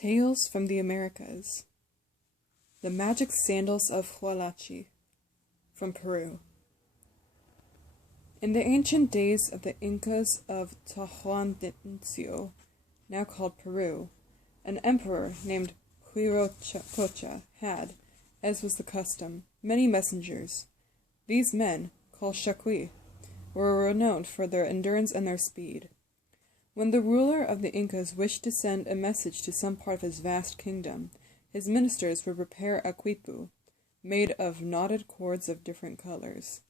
Tales from the Americas. The Magic Sandals of Hualachi, from Peru. In the ancient days of the Incas of Tahuantinsuyo, now called Peru, an emperor named Hualachi had, as was the custom, many messengers. These men, called Shaqui, were renowned for their endurance and their speed. When the ruler of the Incas wished to send a message to some part of his vast kingdom, his ministers would prepare a quipu, made of knotted cords of different colors.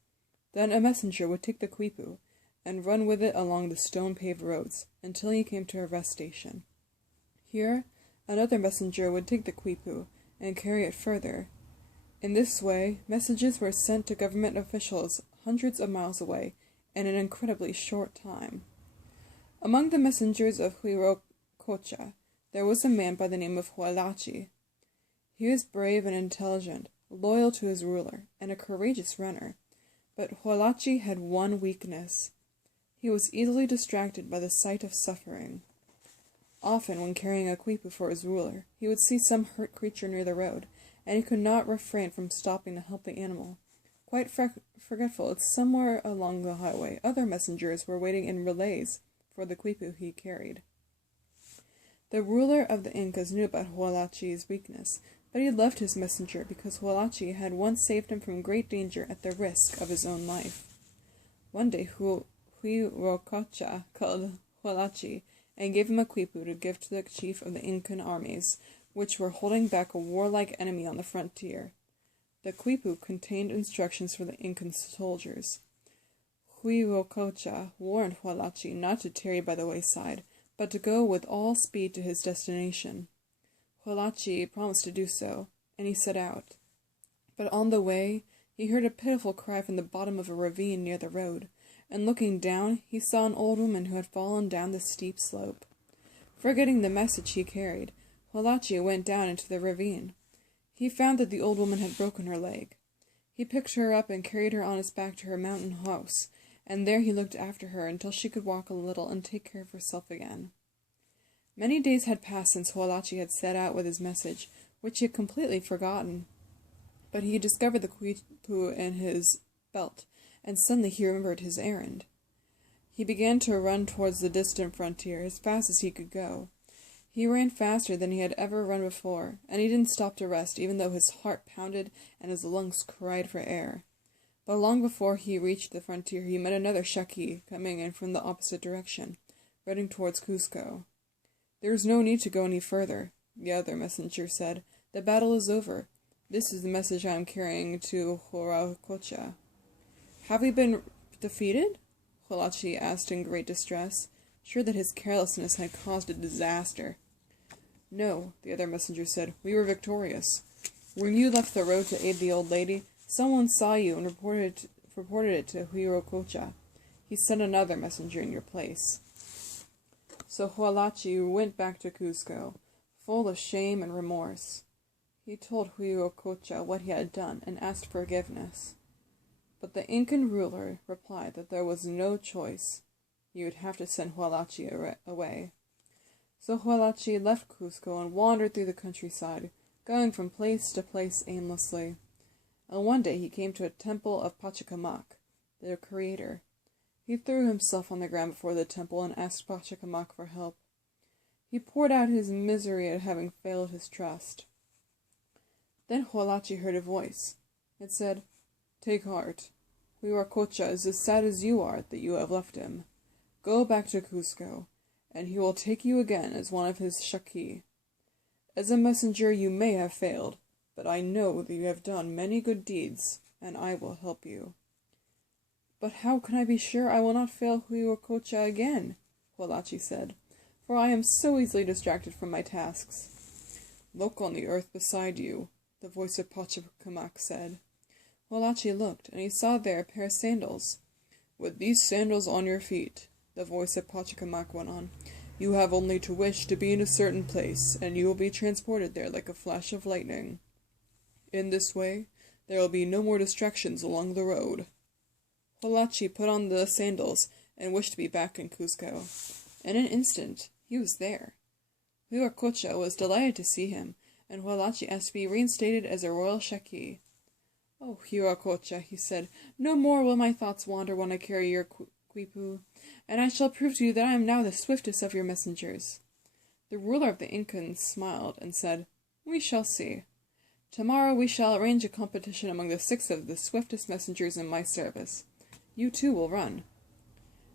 Then a messenger would take the quipu and run with it along the stone-paved roads until he came to a rest station. Here, another messenger would take the quipu and carry it further. In this way, messages were sent to government officials hundreds of miles away in an incredibly short time. Among the messengers of Hualachi, there was a man by the name of Hualachi. He was brave and intelligent, loyal to his ruler, and a courageous runner. But Hualachi had one weakness. He was easily distracted by the sight of suffering. Often, when carrying a quipu for his ruler, he would see some hurt creature near the road, and he could not refrain from stopping to help the animal. Quite forgetful that somewhere along the highway other messengers were waiting in relays for the quipu he carried. The ruler of the Incas knew about Hualachi's weakness, but he loved his messenger because Hualachi had once saved him from great danger at the risk of his own life. One day Hualachi called Hualachi and gave him a quipu to give to the chief of the Incan armies, which were holding back a warlike enemy on the frontier. The quipu contained instructions for the Incan soldiers. Hualachi warned Hualachi not to tarry by the wayside, but to go with all speed to his destination. Hualachi promised to do so, and he set out. But on the way, he heard a pitiful cry from the bottom of a ravine near the road, and looking down, he saw an old woman who had fallen down the steep slope. Forgetting the message he carried, Hualachi went down into the ravine. He found that the old woman had broken her leg. He picked her up and carried her on his back to her mountain house, and there he looked after her until she could walk a little and take care of herself again. Many days had passed since Hualachi had set out with his message, which he had completely forgotten. But he discovered the quipu in his belt, and suddenly he remembered his errand. He began to run towards the distant frontier as fast as he could go. He ran faster than he had ever run before, and he didn't stop to rest, even though his heart pounded and his lungs cried for air. But long before he reached the frontier, he met another Shaqui coming in from the opposite direction, running towards Cusco. "There is no need to go any further," the other messenger said. "The battle is over. This is the message I am carrying to Hualachi." "Have we been defeated?" Hualachi asked in great distress, sure that his carelessness had caused a disaster. "No," the other messenger said. "We were victorious. When you left the road to aid the old lady, someone saw you and reported it to Hualachi. He sent another messenger in your place." So Hualachi went back to Cusco, full of shame and remorse. He told Hualachi what he had done and asked forgiveness. But the Incan ruler replied that there was no choice. He would have to send Hualachi away. So Hualachi left Cusco and wandered through the countryside, going from place to place aimlessly. And one day he came to a temple of Pachacamac, their creator. He threw himself on the ground before the temple and asked Pachacamac for help. He poured out his misery at having failed his trust. Then Hualachi heard a voice. It said, "Take heart. Hualachi is as sad as you are that you have left him. Go back to Cusco, and he will take you again as one of his Shaqui. As a messenger you may have failed, but I know that you have done many good deeds, and I will help you." "But how can I be sure I will not fail Hualachi again?" Hualachi said, "for I am so easily distracted from my tasks." "Look on the earth beside you," the voice of Pachacamac said. Hualachi looked, and he saw there a pair of sandals. "With these sandals on your feet," the voice of Pachacamac went on, "you have only to wish to be in a certain place, and you will be transported there like a flash of lightning. In this way, there will be no more distractions along the road." Hualachi put on the sandals and wished to be back in Cusco. In an instant, he was there. Huaracocha was delighted to see him, and Hualachi asked to be reinstated as a royal Shaki. "Oh, Huaracocha," he said, "no more will my thoughts wander when I carry your quipu, and I shall prove to you that I am now the swiftest of your messengers." The ruler of the Incans smiled and said, "We shall see. Tomorrow we shall arrange a competition among the 6 of the swiftest messengers in my service. You too will run."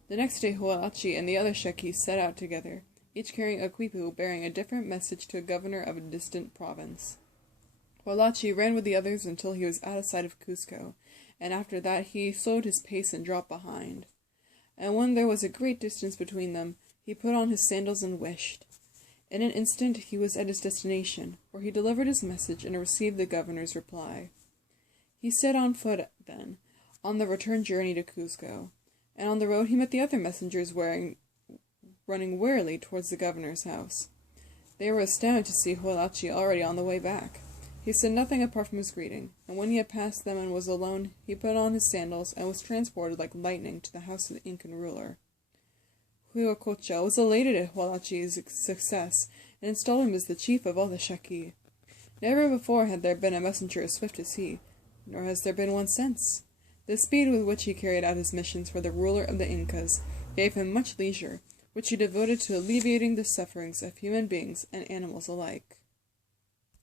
The next day Hualachi and the other Shakis set out together, each carrying a quipu bearing a different message to a governor of a distant province. Hualachi ran with the others until he was out of sight of Cusco, and after that he slowed his pace and dropped behind. And when there was a great distance between them, he put on his sandals and wished. In an instant he was at his destination, where he delivered his message and received the governor's reply. He set on foot, then, on the return journey to Cusco, and on the road he met the other messengers running wearily towards the governor's house. They were astounded to see Hualachi already on the way back. He said nothing apart from his greeting, and when he had passed them and was alone, he put on his sandals and was transported like lightning to the house of the Incan ruler. Huaracocha was elated at Hualachi's success and installed him as the chief of all the Shaki. Never before had there been a messenger as swift as he, nor has there been one since. The speed with which he carried out his missions for the ruler of the Incas gave him much leisure, which he devoted to alleviating the sufferings of human beings and animals alike.